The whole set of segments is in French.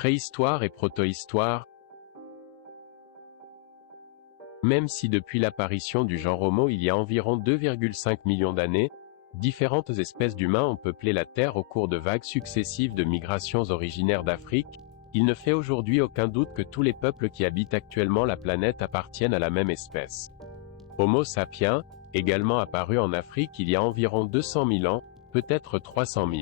Préhistoire et protohistoire. Même si depuis l'apparition du genre Homo il y a environ 2,5 millions d'années, différentes espèces d'humains ont peuplé la Terre au cours de vagues successives de migrations originaires d'Afrique, il ne fait aujourd'hui aucun doute que tous les peuples qui habitent actuellement la planète appartiennent à la même espèce. Homo sapiens, également apparu en Afrique il y a environ 200 000 ans, peut-être 300 000.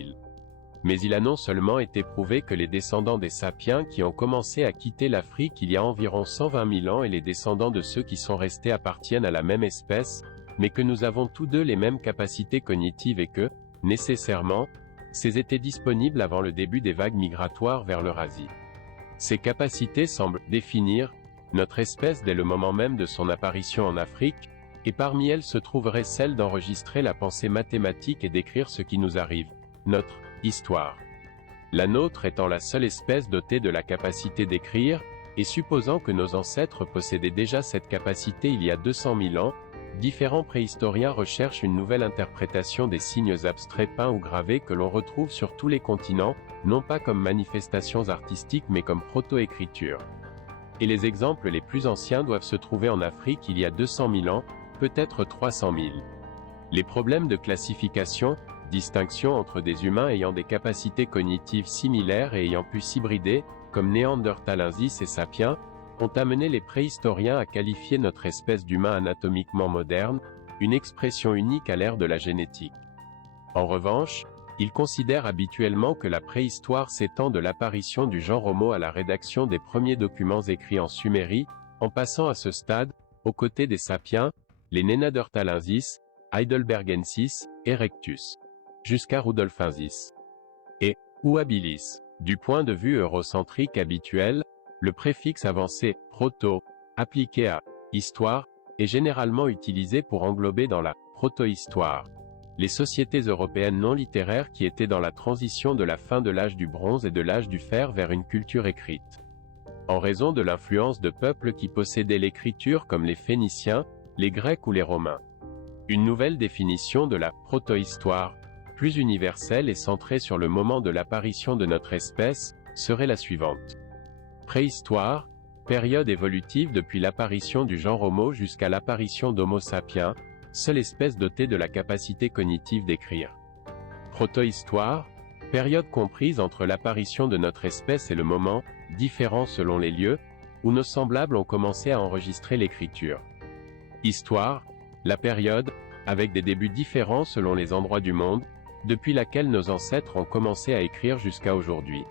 Mais il a non seulement été prouvé que les descendants des sapiens qui ont commencé à quitter l'Afrique il y a environ 120 000 ans et les descendants de ceux qui sont restés appartiennent à la même espèce, mais que nous avons tous deux les mêmes capacités cognitives et que, nécessairement, ces étaient disponibles avant le début des vagues migratoires vers l'Eurasie. Ces capacités semblent définir notre espèce dès le moment même de son apparition en Afrique, et parmi elles se trouverait celle d'enregistrer la pensée mathématique et d'écrire ce qui nous arrive, notre histoire. La nôtre étant la seule espèce dotée de la capacité d'écrire, et supposant que nos ancêtres possédaient déjà cette capacité il y a 200 000 ans, différents préhistoriens recherchent une nouvelle interprétation des signes abstraits peints ou gravés que l'on retrouve sur tous les continents, non pas comme manifestations artistiques mais comme proto-écriture. Et les exemples les plus anciens doivent se trouver en Afrique il y a 200 000 ans, peut-être 300 000. Les problèmes de classification, distinction entre des humains ayant des capacités cognitives similaires et ayant pu s'hybrider, comme Néandertalensis et Sapiens, ont amené les préhistoriens à qualifier notre espèce d'humain anatomiquement moderne, une expression unique à l'ère de la génétique. En revanche, ils considèrent habituellement que la préhistoire s'étend de l'apparition du genre Homo à la rédaction des premiers documents écrits en Sumérie, en passant à ce stade, aux côtés des Sapiens, les Néandertalensis, Heidelbergensis, Erectus, jusqu'à Rudolfensis et ou habilis. Du point de vue eurocentrique habituel, le préfixe avancé « proto » appliqué à « histoire » est généralement utilisé pour englober dans la « protohistoire » les sociétés européennes non littéraires qui étaient dans la transition de la fin de l'âge du bronze et de l'âge du fer vers une culture écrite. En raison de l'influence de peuples qui possédaient l'écriture comme les Phéniciens, les Grecs ou les Romains. Une nouvelle définition de la « protohistoire », plus universelle et centrée sur le moment de l'apparition de notre espèce, serait la suivante. Préhistoire, période évolutive depuis l'apparition du genre Homo jusqu'à l'apparition d'Homo sapiens, seule espèce dotée de la capacité cognitive d'écrire. Protohistoire, période comprise entre l'apparition de notre espèce et le moment, différent selon les lieux, où nos semblables ont commencé à enregistrer l'écriture. Histoire, la période, avec des débuts différents selon les endroits du monde, depuis laquelle nos ancêtres ont commencé à écrire jusqu'à aujourd'hui.